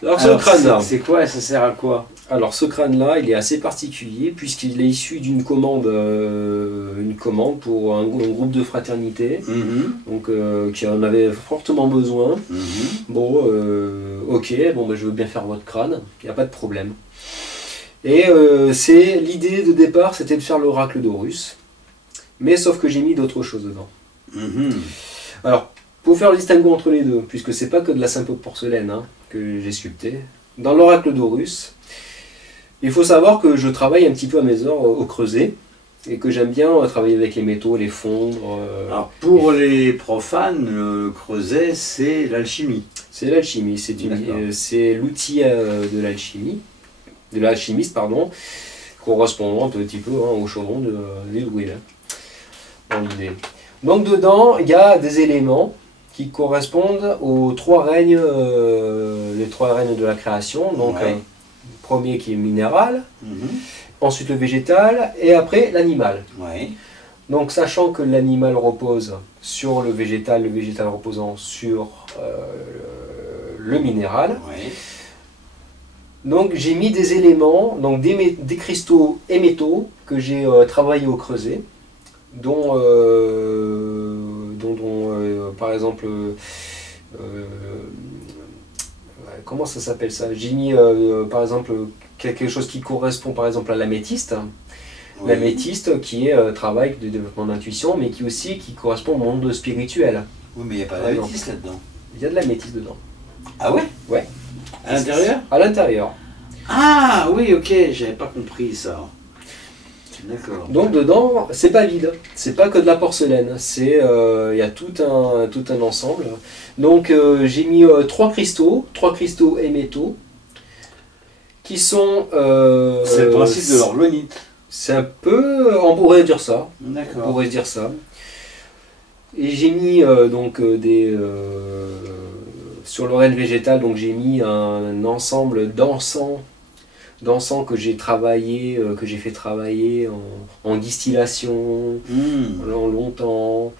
Alors ce Alors, crâne-là, c'est quoi? Ça sert à quoi? il est assez particulier puisqu'il est issu d'une commande, pour un groupe de fraternité, Mhm. donc qui en avait fortement besoin. Mhm. Bon, ok, je veux bien faire votre crâne, il n'y a pas de problème. Et l'idée de départ, c'était de faire l'oracle d'Horus, mais sauf que j'ai mis d'autres choses dedans. Mhm. Alors, pour faire le distinguo entre les deux, puisque c'est pas que de la simple porcelaine que j'ai sculpté, dans l'oracle d'Horus, il faut savoir que je travaille un petit peu à mes heures au creuset, et que j'aime bien travailler avec les métaux, les fondre. Alors pour les profanes, le creuset, c'est l'alchimie. C'est l'alchimie, D'accord. c'est l'outil de l'alchimie, de l'alchimiste, pardon, correspondant un petit peu au chaudron de l'île Will, dans l'idée. Donc dedans, il y a des éléments qui correspondent aux 3 règnes, les 3 règnes de la création. Donc Ouais. premier qui est minéral, Mhm. ensuite le végétal et après l'animal. Ouais. Donc sachant que l'animal repose sur le végétal reposant sur le minéral. Ouais. Donc j'ai mis des éléments, donc des cristaux et métaux que j'ai travaillé au creuset, dont par exemple, comment ça s'appelle ça? J'ai mis par exemple quelque chose qui correspond par exemple à l'améthyste. Oui. L'améthyste qui est travail de développement d'intuition, mais qui correspond au monde spirituel. Oui, mais il n'y a pas Par d'améthyste là-dedans. Il y a de l'améthyste dedans. Ah ouais? Ouais. À l'intérieur? À l'intérieur. Ah oui, ok, j'avais pas compris ça. D'accord. Donc dedans, c'est pas vide, c'est pas que de la porcelaine, il y a tout un ensemble. Donc j'ai mis 3 cristaux et métaux, qui sont... C'est le principe de l'orgonite. C'est un peu... On pourrait dire ça. On D'accord. pourrait dire ça. Et j'ai mis sur le règne végétal, donc j'ai mis un ensemble d'encens que j'ai travaillé, que j'ai fait travailler en distillation Mmh. longtemps.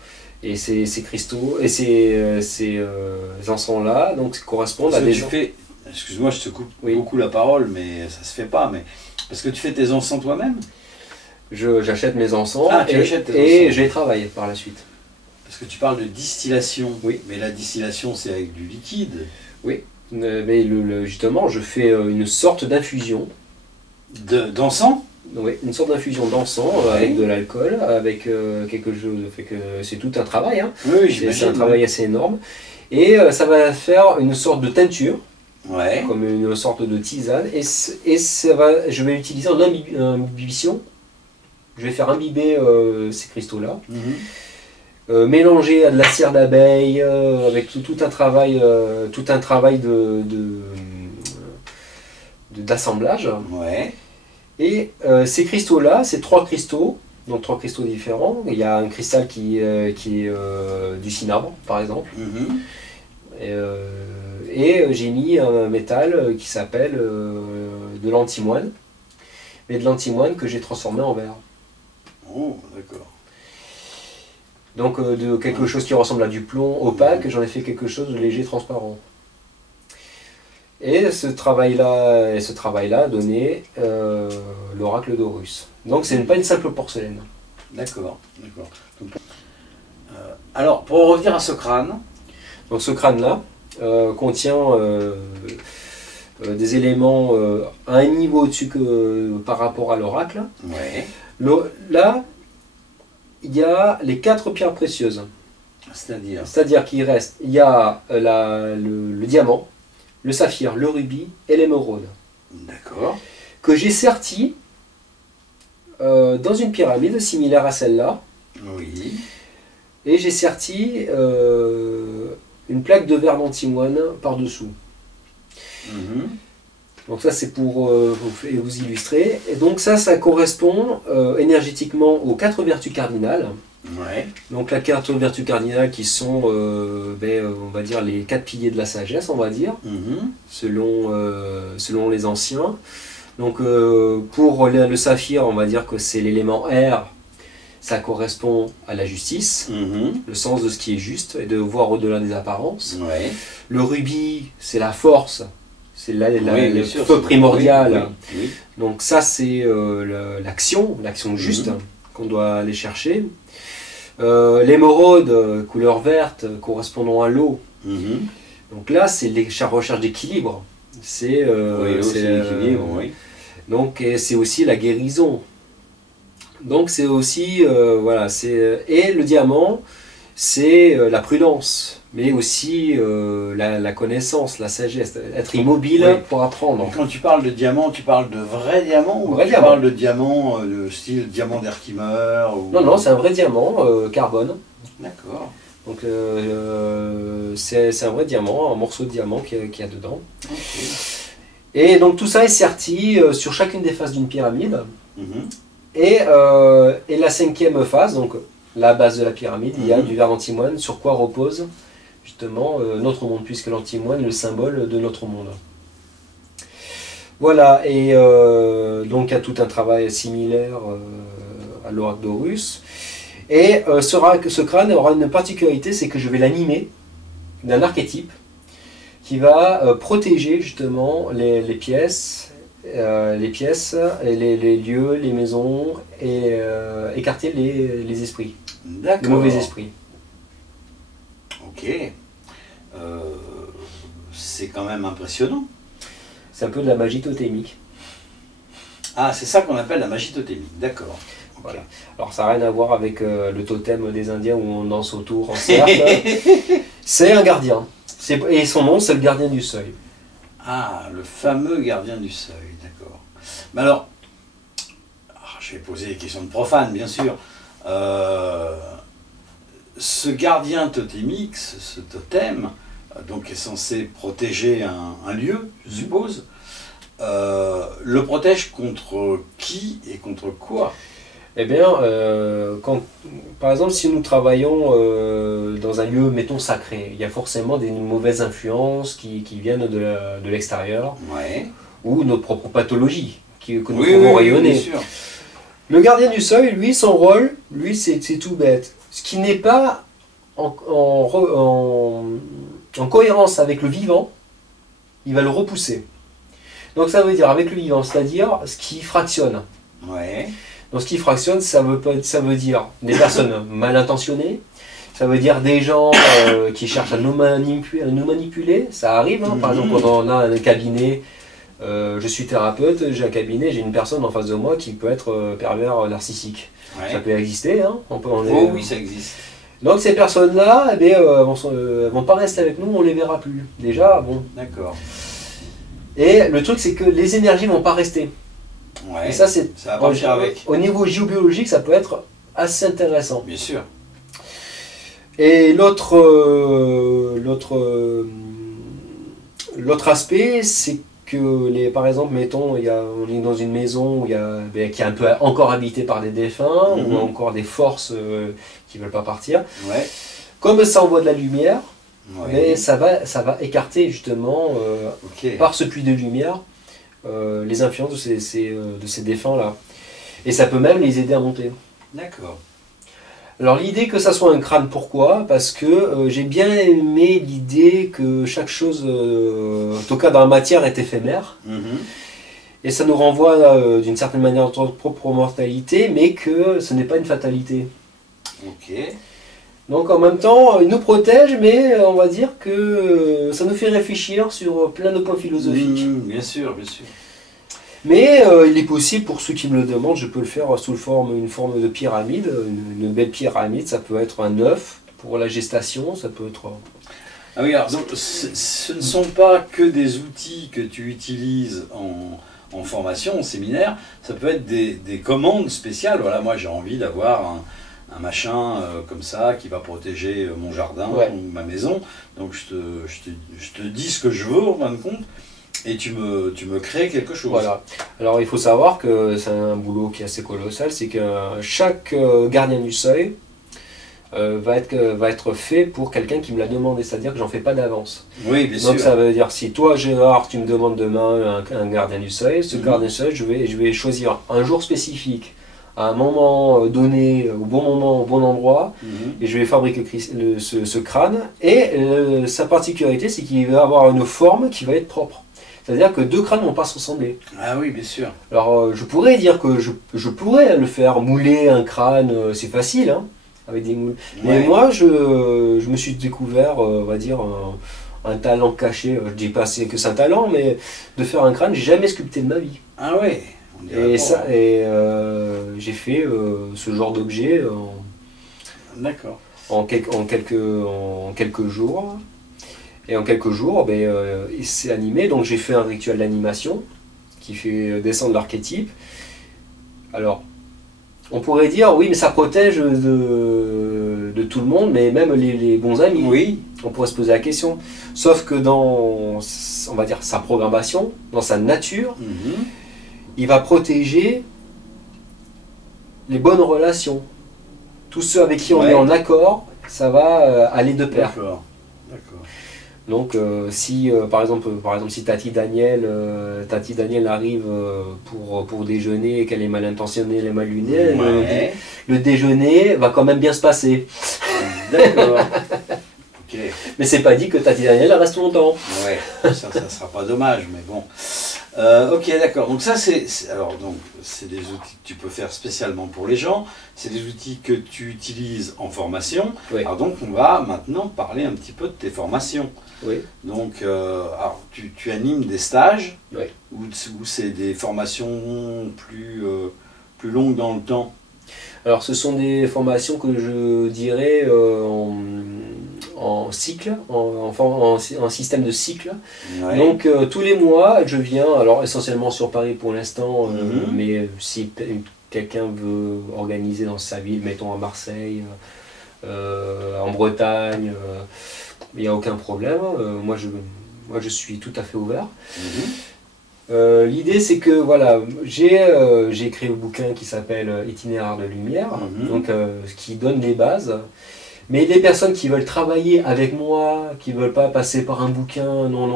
Et ces cristaux et ces encens-là donc correspondent à Parce que des... tu fais, excuse-moi, je te coupe Oui. beaucoup la parole, mais ça se fait pas. Mais parce que tu fais tes encens toi-même. J'achète mes encens Ah, tu achètes tes et encens. je les travaille par la suite. Parce que tu parles de distillation. Oui. Mais la distillation, c'est avec du liquide. Mais justement, je fais une sorte d'infusion. D'encens. Oui, une sorte d'infusion d'encens Ouais. avec de l'alcool, avec quelque chose. Fait que c'est tout un travail. Oui, C'est un j'imagine. travail assez énorme. Et ça va faire une sorte de teinture Ouais. comme une sorte de tisane, et je vais utiliser en imbibition. Je vais faire imbiber ces cristaux-là, mélanger à de la cire d'abeille, avec tout un travail, d'assemblage. Ouais. Et ces cristaux-là, c'est 3 cristaux, donc 3 cristaux différents. Il y a un cristal qui est du cinabre, par exemple. Et j'ai mis un métal qui s'appelle de l'antimoine, mais de l'antimoine que j'ai transformé en verre. Oh, d'accord. Donc de quelque chose qui ressemble à du plomb opaque, j'en ai fait quelque chose de léger, transparent. Et ce travail-là a donné l'oracle d'Horus. Donc c'est pas une simple porcelaine. D'accord, d'accord. Alors, pour revenir à ce crâne. Donc ce crâne-là contient des éléments à un niveau au-dessus par rapport à l'oracle. Ouais. Là, il y a les 4 pierres précieuses. C'est-à-dire qu'il reste, il y a le diamant, le saphir, le rubis et l'émeraude. D'accord. Que j'ai serti dans une pyramide similaire à celle-là. Oui. Et j'ai serti une plaque de verre d'antimoine par-dessous. Donc ça c'est pour vous illustrer. Et donc ça correspond énergétiquement aux 4 vertus cardinales. Ouais. Donc les 4 vertus cardinales qui sont, on va dire, les 4 piliers de la sagesse, on va dire, selon les anciens. Donc pour le saphir, on va dire que c'est l'élément air, ça correspond à la justice, le sens de ce qui est juste et de voir au-delà des apparences. Ouais. Le rubis, c'est la force, c'est le sûr, feu primordial. Oui. Donc ça c'est l'action juste qu'on doit aller chercher. L'émeraude, couleur verte, correspondant à l'eau. Donc là c'est la recherche d'équilibre. C'est l'équilibre, oui. Donc c'est aussi la guérison. Donc c'est aussi et le diamant c'est la prudence, mais aussi la connaissance, la sagesse, être immobile pour apprendre. Et quand tu parles de diamant, tu parles de vrai diamant ou tu parles de diamant de style diamant d'Herkimer ou... Non, c'est un vrai diamant carbone. D'accord. Donc c'est un vrai diamant, un morceau de diamant qu'il y a dedans. Okay. Et donc tout ça est serti sur chacune des faces d'une pyramide. Et la 5e phase, donc la base de la pyramide, il y a du verre d'antimoine sur quoi repose justement notre monde, puisque l'antimoine est le symbole de notre monde. Voilà, et donc il y a tout un travail similaire à l'oracle d'Horus. Et ce crâne aura une particularité, c'est que je vais l'animer d'un archétype qui va protéger justement les pièces, les lieux, les maisons, et écarter les esprits, les mauvais esprits. Ok. C'est quand même impressionnant. C'est un peu de la magie totémique. Ah, c'est ça qu'on appelle la magie totémique, d'accord. Okay. Voilà. Alors ça n'a rien à voir avec le totem des Indiens où on danse autour en cercle. C'est un gardien. Et son nom, c'est le gardien du seuil. Ah, le fameux gardien du seuil, d'accord. Mais alors, je vais poser des questions de profane, bien sûr. Ce gardien totémique, ce totem, donc est censé protéger un lieu, je suppose, le protège contre qui et contre quoi? Eh bien, par exemple, si nous travaillons dans un lieu, mettons, sacré, il y a forcément des mauvaises influences qui viennent de l'extérieur, ou nos propres pathologies que nous pouvons rayonner. Bien sûr. Le gardien du seuil, lui, son rôle, lui, c'est tout bête. Ce qui n'est pas en cohérence avec le vivant, il va le repousser. Donc ça veut dire avec le vivant, c'est-à-dire ce qui fractionne. Donc ce qui fractionne, ça veut dire des personnes mal intentionnées, ça veut dire des gens qui cherchent à nous manipuler, ça arrive, hein. Par exemple quand on a un cabinet, je suis thérapeute, j'ai un cabinet, j'ai une personne en face de moi qui peut être pervers narcissique. Ça peut exister, hein. Oui, ça existe. Donc ces personnes-là, vont pas rester avec nous, on les verra plus. Déjà, bon. D'accord. Et le truc, c'est que les énergies vont pas rester. Ouais. Et ça, c'est Ça va partir avec. au niveau géobiologique, ça peut être assez intéressant. Bien sûr. Et l'autre aspect, c'est que par exemple, mettons, on est dans une maison qui est un peu encore habitée par des défunts ou encore des forces qui veulent pas partir. Ouais. Comme ça envoie de la lumière, Ouais. mais ça va écarter justement Ok. par ce puits de lumière les influences de ces défunts-là. Et ça peut même les aider à monter. D'accord. Alors l'idée que ça soit un crâne, pourquoi? Parce que j'ai bien aimé l'idée que chaque chose, en tout cas dans la matière, est éphémère. Et ça nous renvoie d'une certaine manière à notre propre mortalité, mais que ce n'est pas une fatalité. Ok. Donc en même temps, il nous protège, mais on va dire que ça nous fait réfléchir sur plein de points philosophiques. Bien sûr, bien sûr. Mais il est possible, pour ceux qui me le demandent, je peux le faire sous une forme de pyramide, une belle pyramide. Ça peut être un œuf pour la gestation, ça peut être... Ah oui, alors donc, ce ne sont pas que des outils que tu utilises en formation, en séminaire, ça peut être des commandes spéciales. Voilà, moi j'ai envie d'avoir un machin comme ça qui va protéger mon jardin ou ma maison. Donc je te dis ce que je veux en fin de compte. Et tu me crées quelque chose. Voilà. Alors il faut savoir que c'est un boulot qui est assez colossal, c'est que chaque gardien du seuil va être fait pour quelqu'un qui me l'a demandé, c'est-à-dire que j'en fais pas d'avance. Oui, bien sûr. Donc ça veut dire, si toi Gérard, tu me demandes demain un gardien du seuil, ce gardien du seuil, je vais choisir un jour spécifique, à un moment donné, au bon moment, au bon endroit, et je vais fabriquer ce crâne. Et sa particularité, c'est qu'il va avoir une forme qui va être propre. C'est-à-dire que deux crânes ne vont pas se ressembler. Ah oui, bien sûr. Alors je pourrais dire que je pourrais le faire mouler un crâne, c'est facile, hein, avec des moules. Mais moi, je me suis découvert, on va dire, un talent caché. Je dis pas que c'est un talent, mais de faire un crâne, j'ai jamais sculpté de ma vie. Ah ouais. J'ai fait ce genre d'objet en quelques jours. Et en quelques jours, il s'est animé. Donc j'ai fait un rituel d'animation qui fait descendre l'archétype. Alors, on pourrait dire, oui, mais ça protège de tout le monde, mais même les bons amis. Oui. On pourrait se poser la question. Sauf que dans, on va dire, sa programmation, dans sa nature, il va protéger les bonnes relations. Tous ceux avec qui on est en accord, ça va aller de pair. D'accord. Donc si par exemple si Tati Daniel arrive pour déjeuner et qu'elle est mal intentionnée, elle est mal lunée, le déjeuner va quand même bien se passer. D'accord. Okay. Mais c'est pas dit que Tati Daniel reste longtemps. Ouais, ça sera pas dommage, mais bon. Ok, d'accord. Donc ça, c'est des outils que tu peux faire spécialement pour les gens. C'est des outils que tu utilises en formation. Oui. Alors donc, on va maintenant parler un petit peu de tes formations. Oui. Donc, alors, tu animes des stages, oui. ou c'est des formations plus longues dans le temps? Alors, ce sont des formations que je dirais en cycle, en système de cycle. Ouais. Donc tous les mois, je viens, alors essentiellement sur Paris pour l'instant, mais si quelqu'un veut organiser dans sa ville, mettons à Marseille, en Bretagne, il n'y a aucun problème. Moi, je suis tout à fait ouvert. L'idée, c'est que voilà, j'ai écrit un bouquin qui s'appelle Itinéraire de lumière, donc qui donne les bases. Mais les personnes qui veulent travailler avec moi, qui ne veulent pas passer par un bouquin, non,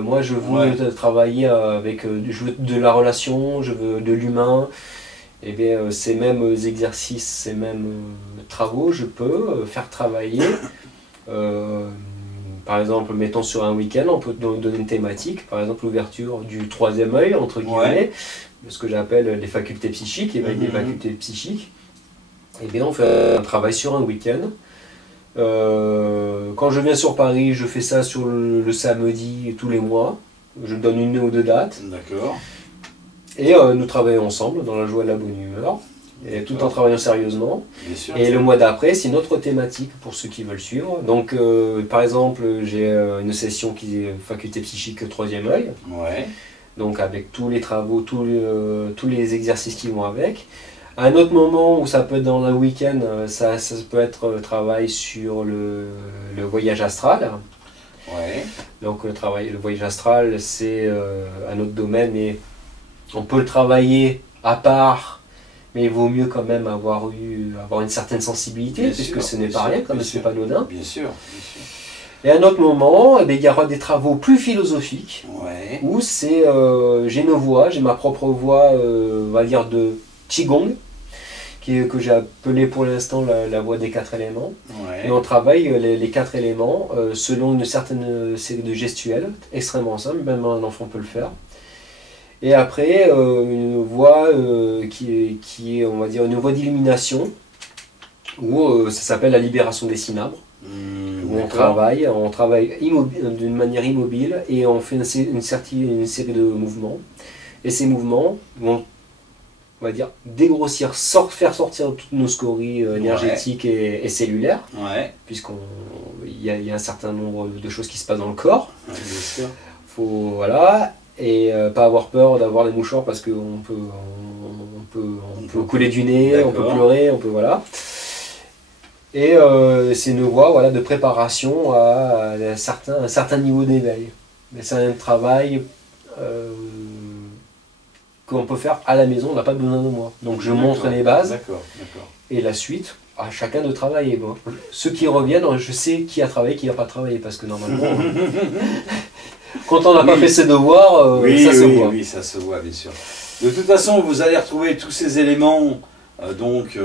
moi je veux travailler avec de la relation, je veux de l'humain, et bien ces mêmes exercices, ces mêmes travaux, je peux faire travailler. Par exemple, mettons sur un week-end, on peut donner une thématique, par exemple l'ouverture du troisième œil, entre guillemets, ce que j'appelle les facultés psychiques, éveil des facultés psychiques. Et bien on fait un travail sur un week-end. Quand je viens sur Paris, je fais ça sur le samedi tous les mois. Je donne une ou deux dates. D'accord. Et nous travaillons ensemble dans la joie et la bonne humeur. et tout en travaillant sérieusement. Bien sûr. Et le mois d'après, c'est une autre thématique pour ceux qui veulent suivre. Donc, par exemple, j'ai une session qui est faculté psychique troisième œil. Ouais. Donc, avec tous les travaux, tous les exercices qui vont avec. À un autre moment où ça peut être dans un week-end, ça peut être travail sur le voyage astral. Ouais. Donc, le voyage astral, c'est un autre domaine, mais on peut le travailler à part. Mais il vaut mieux quand même avoir une certaine sensibilité, Bien puisque sûr, ce n'est bien pas sûr, rien, comme bien ce sûr. n'est pas anodin. Bien sûr, bien sûr. Et à un autre moment, eh bien, il y aura des travaux plus philosophiques, Ouais. où c'est, j'ai une voix, j'ai ma propre voix, on va dire de Qigong, que j'ai appelée pour l'instant la voix des 4 éléments. Ouais. Et on travaille les 4 éléments selon une certaine série de gestuels, extrêmement simple, même un enfant peut le faire. Et après, une voie qui est, on va dire, une voie d'illumination, où ça s'appelle la libération des cynabres, où on travaille d'une manière immobile et on fait une série de mouvements. Et ces mouvements vont, on va dire, dégrossir, faire sortir toutes nos scories énergétiques et cellulaires, Ouais. puisqu'il y a un certain nombre de choses qui se passent dans le corps. Ouais, bien sûr. Voilà. Et pas avoir peur d'avoir les mouchoirs parce qu'on peut, on peut couler du nez, on peut pleurer, on peut voilà. Et c'est une voie voilà, de préparation à un certain niveau d'éveil. Mais c'est un travail qu'on peut faire à la maison, on n'a pas besoin de moi. Donc je montre les bases D'accord, d'accord. et la suite, à chacun de travailler. Bon. Ceux qui reviennent, je sais qui a travaillé, qui n'a pas travaillé, parce que normalement... Quand on n'a pas fait ses devoirs, ça se voit. Oui, ça se voit, bien sûr. De toute façon, vous allez retrouver tous ces éléments. Bon, tu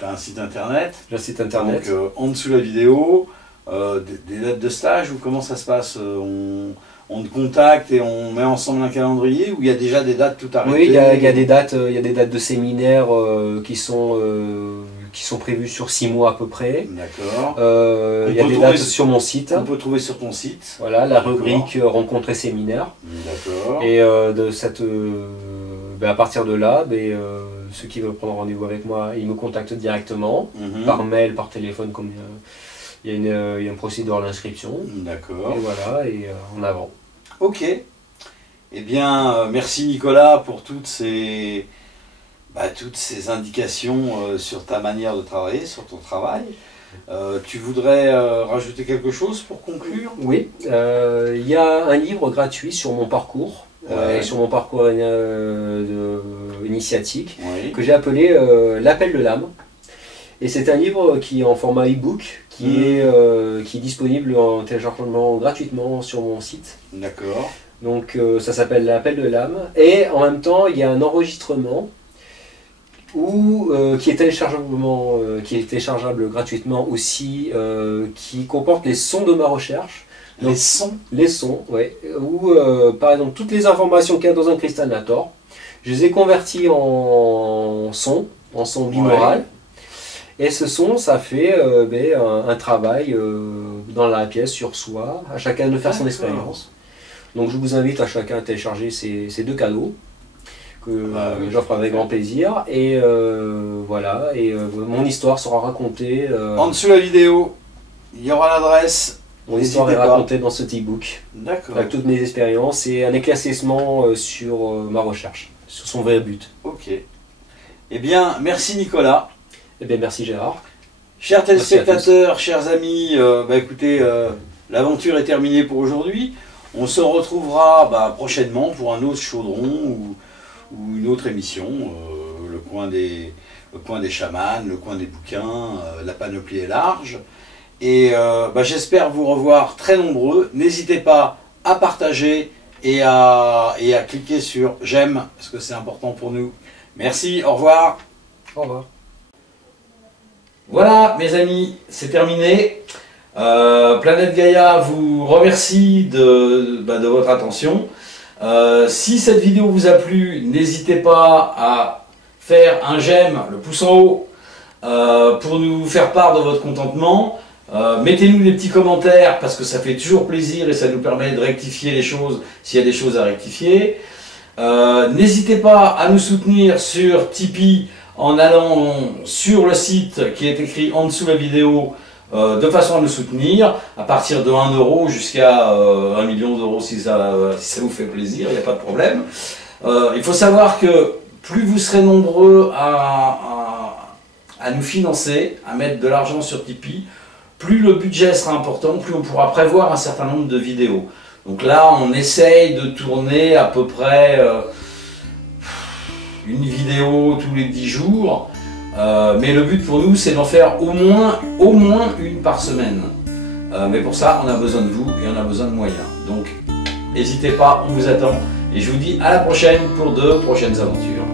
as un site internet. J'ai un site internet. Donc, en dessous de la vidéo, des dates de stage, ou comment ça se passe on te contacte et on met ensemble un calendrier, ou il y a déjà des dates tout arrêtées? Oui, il y a des dates de séminaires qui sont prévues sur 6 mois à peu près. D'accord. Il y a des dates sur mon site. On peut trouver sur ton site. Voilà, la rubrique rencontres et séminaires. D'accord. Et à partir de là, ceux qui veulent prendre rendez-vous avec moi, ils me contactent directement, par mail, par téléphone, comme il y a une procédure d'inscription. D'accord. Et voilà, et en avant. Ok. Eh bien, merci Nicolas pour toutes ces indications sur ta manière de travailler, sur ton travail. Tu voudrais rajouter quelque chose pour conclure? Oui, il y a un livre gratuit sur mon parcours, sur mon parcours initiatique, que j'ai appelé L'appel de l'âme. Et c'est un livre qui est en format e-book, qui est disponible en téléchargement gratuitement sur mon site. D'accord. Donc ça s'appelle L'appel de l'âme. Et en même temps, il y a un enregistrement qui est téléchargeable gratuitement aussi, qui comporte les sons de ma recherche. Donc, les sons, oui. Où, par exemple, toutes les informations qu'il y a dans un Kristallnator, je les ai converties en son binaural. Et ce son, ça fait un travail dans la pièce sur soi, à chacun de faire son expérience. Donc je vous invite à chacun à télécharger ces 2 cadeaux que j'offre avec grand plaisir. Et voilà, et mon histoire sera racontée. En dessous de la vidéo, il y aura l'adresse. Mon histoire est racontée dans ce e-book. D'accord. Avec toutes mes expériences et un éclaircissement sur ma recherche, sur son vrai but. Ok. Eh bien, merci Nicolas. Eh bien, merci Gérard. Chers téléspectateurs, chers amis, écoutez, l'aventure est terminée pour aujourd'hui. On se retrouvera prochainement pour un autre chaudron ou une autre émission, le coin des chamans, le coin des bouquins, la panoplie est large. Et j'espère vous revoir très nombreux. N'hésitez pas à partager et à cliquer sur j'aime, parce que c'est important pour nous. Merci, au revoir. Au revoir. Voilà mes amis, c'est terminé. Planète Gaïa vous remercie de votre attention. Si cette vidéo vous a plu, n'hésitez pas à faire un j'aime, le pouce en haut, pour nous faire part de votre contentement. Mettez-nous des petits commentaires parce que ça fait toujours plaisir et ça nous permet de rectifier les choses s'il y a des choses à rectifier. N'hésitez pas à nous soutenir sur Tipeee en allant sur le site qui est écrit en dessous de la vidéo, de façon à nous soutenir, à partir de 1 euro jusqu'à 1 million d'euros si ça vous fait plaisir, il n'y a pas de problème. Il faut savoir que plus vous serez nombreux à nous financer, à mettre de l'argent sur Tipeee, plus le budget sera important, plus on pourra prévoir un certain nombre de vidéos. Donc là, on essaye de tourner à peu près une vidéo tous les 10 jours. Mais le but pour nous, c'est d'en faire au moins une par semaine. Mais pour ça, on a besoin de vous et on a besoin de moyens. Donc, n'hésitez pas, on vous attend. Et je vous dis à la prochaine pour de prochaines aventures.